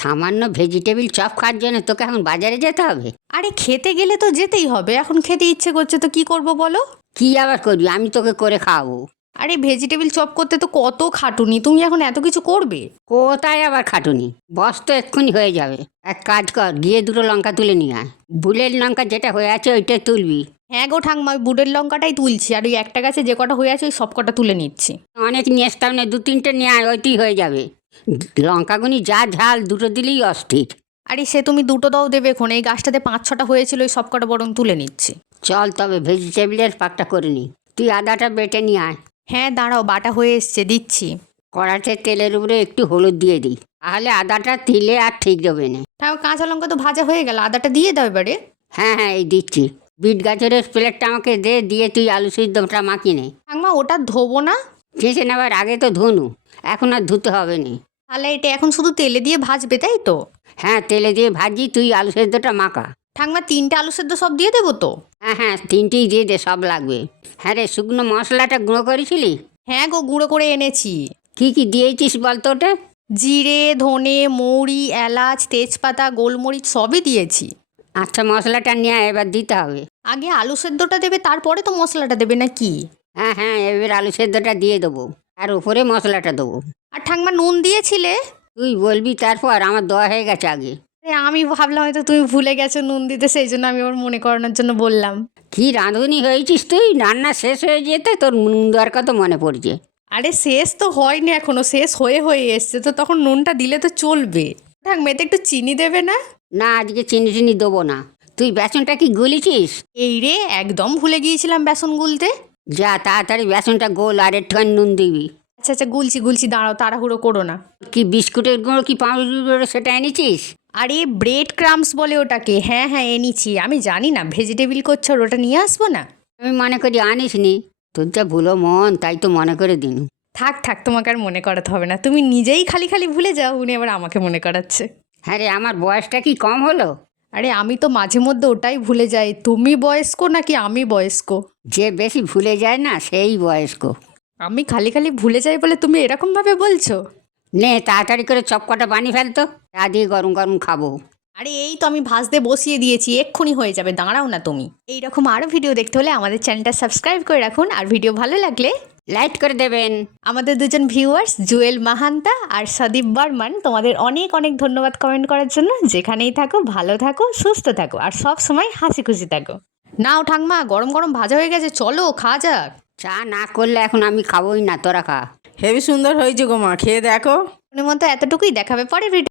সামান্য vegetable chop খাওয়ার জন্য তোকে এখন বাজারে যেতে হবে? আরে খেতে গেলে তো যেতেই হবে এখন খেতে ইচ্ছে করছে তো কি করব বলো? কি আবার করবি? আমি তোকে করে খাওয়াবো। আরে ভেজিটেবিল চপ করতে তো কত খাটুনি তুমি এখন এত কিছু করবে? কোথায় আবার খাটুনি? বস তো এক্ষুনি হয়ে যাবে। এক কাজ কর গিয়ে দুটো লঙ্কা তুলে নিয়ে আয়। বুলের লঙ্কা যেটা হয়ে আছে ওইটাই তুলবি। হ্যাঁ গো ঠাংমা ওই বুড়ের লঙ্কাটাই তুলছি আর ওই একটা গাছে যে কটা হয়ে আছে ওই সব কটা তুলে নিচ্ছি। অনেক নিয়ে আসতাম না দু তিনটে নিয়ে আয় ওইটি হয়ে যাবে। লঙ্কাগুনি যা ঝাল দুটো দিলেই অস্থির। আরে সে তুমি দুটো দাও দেবে এখন এই গাছটাতে পাঁচ ছটা হয়েছিল ওই সব কটা বরং তুলে নিচ্ছি। চল তবে ভেজিটেবিলের পাকটা করে নি। তুই আদাটা বেটে নিয়ে আয়। হ্যাঁ দাঁড়াও বাটা হয়ে এসছে দিচ্ছি। কড়াতে তেলের উপরে একটু হলুদ দিয়ে দিই তাহলে আদাটা তিলে আর ঠিক দেবে না। তাও কাঁচা লঙ্কা তো ভাজা হয়ে গেল আদাটা দিয়ে দাও এবারে। হ্যাঁ হ্যাঁ এই দিচ্ছি। বিট গাজরের প্লেটটা আমাকে দে দিয়ে তুই আলু সিদ্ধটা মাখি নে। ঠাংমা ওটা ধোবো না। চেঁচে নেবার আগে তো ধুনু। এখন আর ধুতে হবে না। তাহলে এটা এখন শুধু তেলে দিয়ে ভাজবে তাই তো? হ্যাঁ তেলে দিয়ে ভাজি তুই আলু সেদ্ধটা মাখা। ঠাংমা তিনটে আলু সেদ্ধ সব দিয়ে দেবো তো? হ্যাঁ হ্যাঁ তিনটেই দিয়ে দে সব লাগবে। হ্যাঁ রে শুকনো মশলাটা গুঁড়ো করেছিলি? হ্যাঁ গো গুঁড়ো করে এনেছি। কি কি দিয়েছিস বলতো ওটা? জিরে ধনে মৌরি এলাচ তেজপাতা গোলমরিচ সবই দিয়েছি। আচ্ছা মশলাটা নিয়ে এবার দিতে হবে। আগে আলু সেদ্ধটা দেবে তারপরে তো মশলাটা দেবে না কি হ্যাঁ হ্যাঁ এবার আলু সেদ্ধটা দিয়ে দেবো। আর উপরে মশলাটা দেবো। আর ঠাকমা নুন দিয়েছিলে? তুই বলবি তারপর আমার দেওয়া হয়ে গেছে আগে। আমি ভাবলাম হয়তো তুমি ভুলে গেছো নুন দিতে সেই জন্য আমি ওর মনে করানোর জন্য বললাম। কি রাঁধুনি হয়েছিস তুই? রান্না শেষ হয়ে যেতে তোর নুন দেওয়ার কথা মনে পড়ছে। আরে শেষ তো হয়নি এখনও শেষ হয়ে হয়ে এসছে তো তখন নুনটা দিলে তো চলবে। ঠাক মেয়েতে একটু চিনি দেবে না? না আজকে চিনি চিনি দেবো না। তুই বেসনটা কি গুলিছিস? এই রে একদম ভুলে গিয়েছিলাম বেসন গুলতে। যা তাড়াতাড়ি বেসনটা গোল আর একটুখানি নুন দিবি। আচ্ছা আচ্ছা গুলছি গুলছি দাঁড়াও তাড়াহুড়ো করো না। কি বিস্কুটের গুঁড়ো কি পাউরুটির গুঁড়ো সেটা এনেছিস? আরে ব্রেড ক্রামস বলে ওটাকে। হ্যাঁ হ্যাঁ এনেছি। আমি জানি না ভেজিটেবিল করছ আর ওটা নিয়ে আসব না? আমি মনে করি আনিস নি তোর যা ভুলো মন তাই তো মনে করে দিন। থাক থাক তোমাকে আর মনে করাতে হবে না। তুমি নিজেই খালি খালি ভুলে যাও উনি আবার আমাকে মনে করাচ্ছে। হ্যাঁ রে আমার বয়সটা কি কম হলো? আরে আমি তো মাঝে মধ্যে ওটাই ভুলে যাই। তুমি বয়স্ক নাকি আমি বয়স্ক? যে বেশি ভুলে যায় না সেই বয়স্ক। আমি খালি খালি ভুলে যাই বলে তুমি এরকমভাবে বলছো? নে তাড়াতাড়ি করে চপকটা বানিয়ে ফেলতো চা দিয়ে গরম গরম খাব। আরে এই তো আমি ভাজতে বসিয়ে দিয়েছি এক্ষুনি হয়ে যাবে দাঁড়াও না তুমি। এইরকম আরও ভিডিও দেখতে হলে আমাদের চ্যানেলটা সাবস্ক্রাইব করে রাখুন আর ভিডিও ভালো লাগলে লাইট করে দেবেন। আমাদের দুজন ভিউয়ার্স জুয়েল মাহান্তা আর সদীপ বর্মান তোমাদের অনেক অনেক ধন্যবাদ কমেন্ট করার জন্য। যেখানেই থাকো ভালো থাকো সুস্থ থাকো আর সব সময় হাসি খুশি থাকো। নাও ঠাংমা গরম গরম ভাজা হয়ে গেছে চলো খাওয়া যাক। চা না করলে এখন আমি খাবোই না তোরা খা। হেবি সুন্দর হয়েছে গো মা খেয়ে দেখো। মনে মতো এতটুকুই দেখাবে পরে ভিডিও